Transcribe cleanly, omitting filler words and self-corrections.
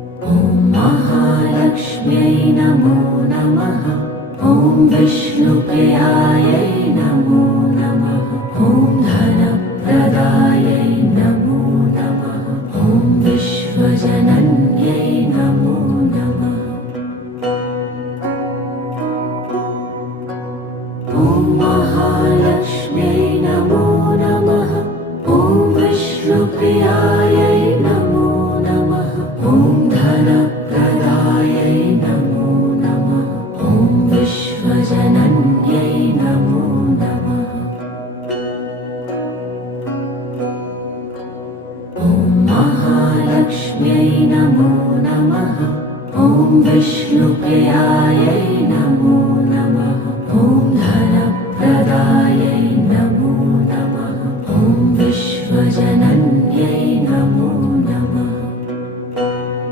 ॐ महालक्ष्म्यै नमो नमः। ॐ विष्णुप्रियायै नमो नमः। ॐ धनप्रदायै नमो नमः। ॐ विश्वजनन्यै नमो नमः। ॐ महालक्ष्म्यै नमो नमः। ॐ विष्णुप्रियायै नमो नमः। ॐ धनप्रदायै नमो नमः। ॐ विश्वजनन्यै नमो नमः। ॐ महालक्ष्म्यै नमो नमः। ॐ विष्णुप्रियायै नमो